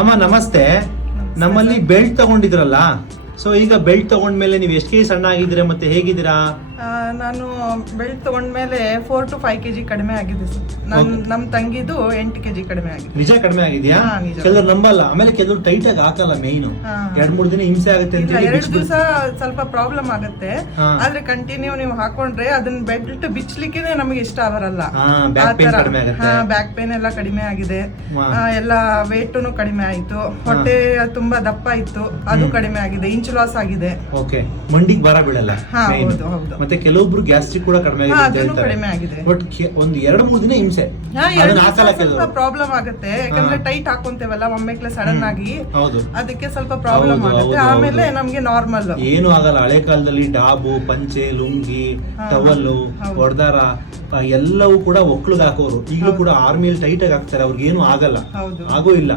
ಅಮ್ಮ ನಮಸ್ತೆ. ನಮ್ಮಲ್ಲಿ ಬೆಲ್ಟ್ ತಗೊಂಡಿದ್ರಲ್ಲ, ಸೊ ಈಗ ಬೆಲ್ಟ್ ತಗೊಂಡ್ಮೇಲೆ ನೀವು ಎಷ್ಟು ಕೆಜಿ ಸಣ್ಣ ಆಗಿದ್ದೀರಾ ಮತ್ತೆ ಹೇಗಿದ್ದೀರಾ? ನಾನು ಬೆಲ್ಟ್ ತಗೊಂಡ್ಮೇಲೆ 4 to 5 kg ಕಡಿಮೆ ಆಗಿದೆ ಸರ್. ನಮ್ ತಂಗಿದು 8 kg ಕಡಿಮೆ ಆಗಿದೆ. ನಿಜ ಕಡಿಮೆ ಆಗಿದ್ಯಾ? ಹಾ, ನಿಜ. ಕೆಲವರು ನಂಬಲ್ಲ, ಆಮೇಲೆ ಕೆಲವರು ಟೈಟ್ ಆಗಿ ಹಾಕಲ್ಲ. ಮೇಯ್ನು 2-3 ದಿನ ಹಿಂಸೆ ಆಗುತ್ತೆ ಅಂತ ಹೇಳಿ 2 ದಿವಸ ಸ್ವಲ್ಪ ಪ್ರಾಬ್ಲಮ್ ಆಗುತ್ತೆ. ಆದ್ರೆ ಕಂಟಿನ್ಯೂ ನೀವು ಹಾಕೊಂಡ್ರೆ ಅದನ್ನ ಬೆಲ್ಟ್ ಬಿಚ್ಚಲಿಕ್ಕೆ ನಮಗೆ ಇಷ್ಟ ಬರಲ್ಲ. ಬ್ಯಾಕ್ ಪೇನ್ ಕಡಿಮೆ ಆಗುತ್ತೆ. ಬ್ಯಾಕ್ ಪೇನ್ ಎಲ್ಲ ಕಡಿಮೆ ಆಗಿದೆ. ಎಲ್ಲ ವೇಟುನು ಕಡಿಮೆ ಆಯ್ತು. ಹೊಟ್ಟೆ ತುಂಬಾ ದಪ್ಪ ಇತ್ತು, ಅದು ಕಡಿಮೆ ಆಗಿದೆ. ಇಂಚು ಲಾಸ್ ಆಗಿದೆ. ಓಕೆ, ಮಂಡಿಗೆ ಭಾರ ಬೀಳಲ್ಲ. ಹೌದು ಹೌದು. ಮತ್ತೆ ಕೆಲವೊಬ್ರು ಗ್ಯಾಸ್ಟ್ರಿಕ್ ಕೂಡ ಕಡಿಮೆ ಕಡಿಮೆ ಆಗಿದೆ. ಬಟ್ ಒಂದು 2-3 ದಿನ ಹಿಂಸೆ ಅದನ್ನ ಹಾಕಲ್ಲ. ಕೆಲವರು ಪ್ರಾಬ್ಲಮ್ ಆಗುತ್ತೆ, ಯಾಕಂದ್ರೆ ಟೈಟ್ ಹಾಕೊಂತೇವಲ್ಲ ಒಮ್ಮೆಕ್ಲೆ ಸಡನ್ ಆಗಿ. ಹೌದು, ಅದಕ್ಕೆ ಸ್ವಲ್ಪ ಪ್ರಾಬ್ಲಮ್ ಆಗುತ್ತೆ. ಆಮೇಲೆ ನಮ್ಗೆ ನಾರ್ಮಲ್ ಏನು ಆಗಲ್ಲ. ಹಳೆ ಕಾಲದಲ್ಲಿ ಡಾಬು, ಪಂಚೆ, ಲುಂಗಿ, ಟವಲ್ಲು, ಹೊಡ್ದಾರ ಎಲ್ಲವೂ ಕೂಡ ಒಕ್ಳಿಗೆ ಹಾಕೋರು. ಈಗಲೂ ಕೂಡ ಆರ್ಮಿಯಲ್ಲಿ ಟೈಟ್ ಆಗಿ ಹಾಕ್ತಾರೆ, ಅವ್ರಿಗೆ ಏನು ಆಗಲ್ಲ, ಆಗೋ ಇಲ್ಲ.